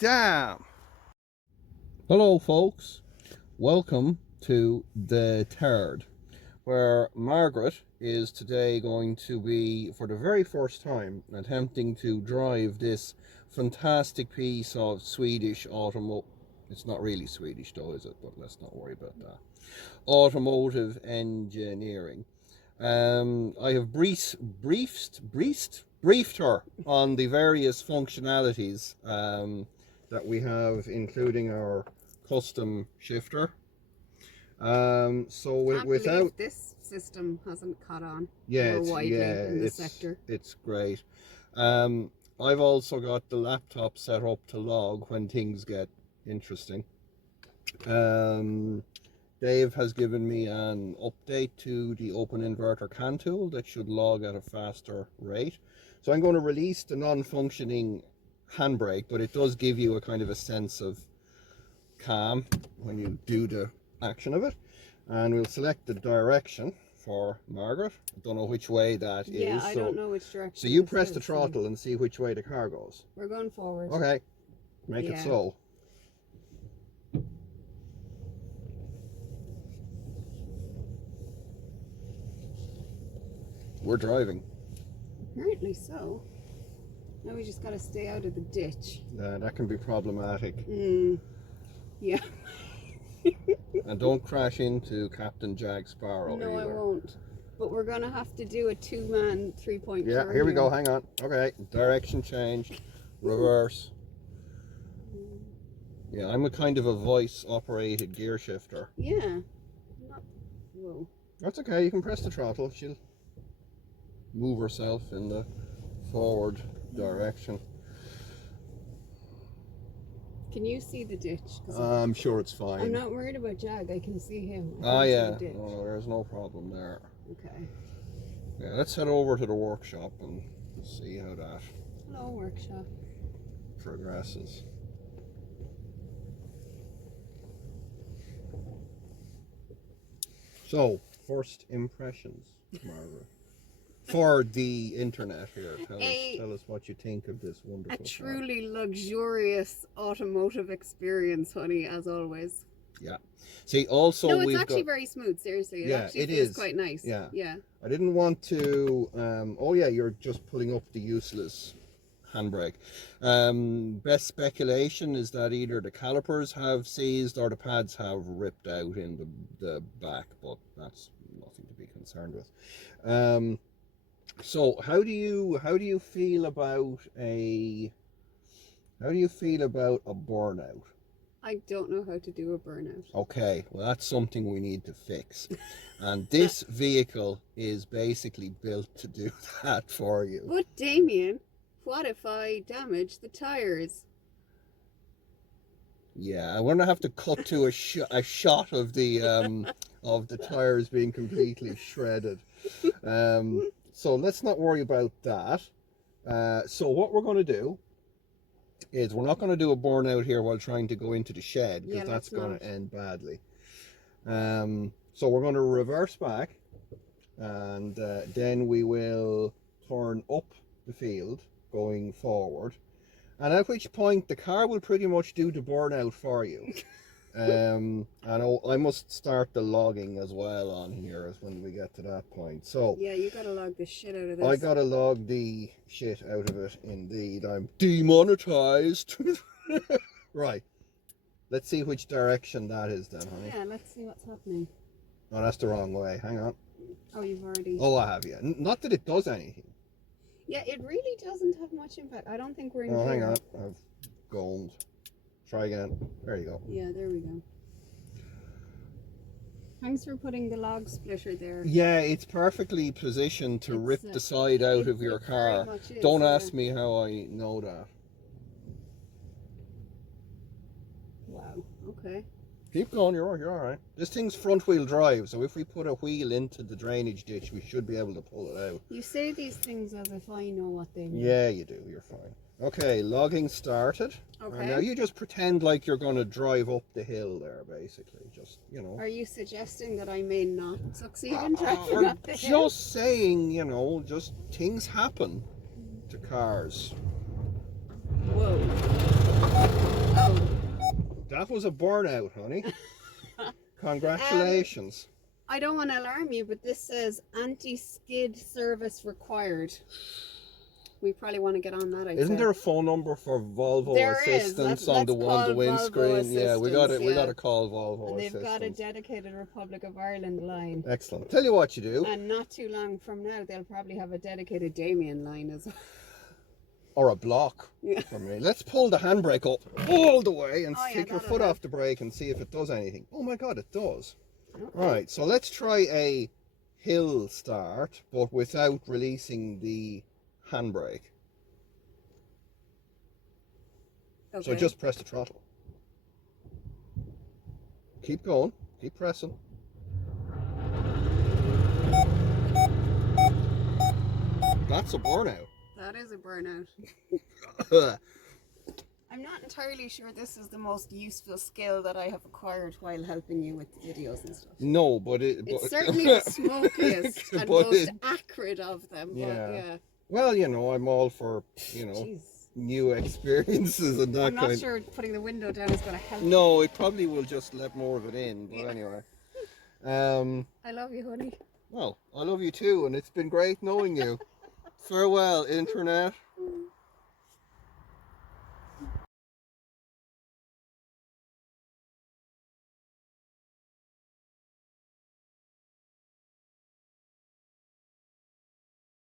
Damn! Hello folks, welcome to the third, where Margaret is today going to be, for the very first time, attempting to drive this fantastic piece of Swedish it's not really Swedish though, is it? But let's not worry about that. Automotive engineering. I have briefed her on the various functionalities that we have, including our custom shifter. Without this system hasn't caught on more widely in the sector. It's great. I've also got the laptop set up to log when things get interesting. Dave has given me an update to the OpenInverter CAN tool that should log at a faster rate. So I'm going to release the non-functioning handbrake, but it does give you a kind of a sense of calm when you do the action of it. And we'll select the direction for Margaret. I don't know which way that is. Yeah, I don't know which direction. So you press the throttle and see which way the car goes. We're going forward. Okay, make it so. We're driving. Apparently so. Now we just got to stay out of the ditch. That can be problematic. Yeah. And don't crash into Captain Jack Sparrow. No, either. I won't. But we're going to have to do a two-man three-point turn. Yeah, here we go. Hang on. Okay, direction change. Reverse. Yeah, I'm a kind of a voice-operated gear shifter. Yeah. Whoa. That's okay. You can press the throttle. She'll move herself in the forward direction. Can you see the ditch? I'm sure it's fine. I'm not worried about Jag. I can see him. Yeah. No, there's no problem there. Okay. Yeah, let's head over to the workshop and see how that workshop progresses. So, first impressions, Margaret. For the internet here, tell us what you think of this wonderful car. Truly luxurious automotive experience, honey, as always. Yeah. See, also no, it's actually very smooth. Seriously, it feels quite nice. Yeah. Yeah. I didn't want to. Oh yeah, you're just pulling up the useless handbrake. Best speculation is that either the calipers have seized or the pads have ripped out in the back, but that's nothing to be concerned with. So how do you feel about a burnout? I don't know how to do a burnout. Okay, well that's something we need to fix. And this vehicle is basically built to do that for you. But Damien, what if I damage the tires? Yeah, I'm gonna have to cut to a shot of the tires being completely shredded. So let's not worry about that. So what we're going to do is we're not going to do a burnout here while trying to go into the shed, because that's going to end badly. So we're going to reverse back, and then we will turn up the field going forward, and at which point the car will pretty much do the burnout for you. And I must start the logging as well on here as when we get to that point. So yeah, you gotta log the shit out of this. I gotta log the shit out of it indeed. I'm demonetized. Right, let's see which direction that is then, honey. Yeah, let's see what's happening. Oh, that's the wrong way. Hang on. Oh, you've already... Oh, I have, yeah. Not that it does anything. Yeah, it really doesn't have much impact. I don't think we're in hang on, I've gold. Try again. There you go. Yeah, there we go. Thanks for putting the log splitter there. Yeah, it's perfectly positioned to rip the side out of your car. Don't ask me how I know that. Wow, okay. Keep going, you're all right. This thing's front wheel drive, so if we put a wheel into the drainage ditch, we should be able to pull it out. You say these things as if I know what they mean. Yeah, you do, you're fine. Okay, logging started. Okay. And now you just pretend like you're going to drive up the hill there, basically. Just, you know. Are you suggesting that I may not succeed in driving up the hill? Just saying, you know, just things happen to cars. Whoa. That was a burnout, honey. Congratulations. I don't want to alarm you, but this says anti-skid service required. We probably want to get on that. Isn't there a phone number for Volvo There is. assistance Let's on the call windscreen? Volvo Yeah, we got it. assistance, We got yeah. to call Volvo And they've assistance. got a dedicated Republic of Ireland line. Excellent. Tell you what you do. And not too long from now, they'll probably have a dedicated Damien line as well. Or a block Yeah. for me. Let's pull the handbrake up all the way and Oh, yeah, stick your that'll foot help. off the brake and see if it does anything. Oh my God, it does. Okay. Right, so let's try a hill start, but without releasing the handbrake. Okay. So just press the throttle. Keep going, keep pressing. That's a burnout. That is a burnout. I'm not entirely sure this is the most useful skill that I have acquired while helping you with videos and stuff. No, but It's certainly the smokiest and but most accurate of them. Yeah. But yeah. Well, you know, I'm all for, you know, Jeez. new experiences and that I'm not kind. sure putting the window down is going to help. No, it probably will just let more of it in. But Yeah. anyway, I love you, honey. well, I love you too, and it's been great knowing you. Farewell, internet.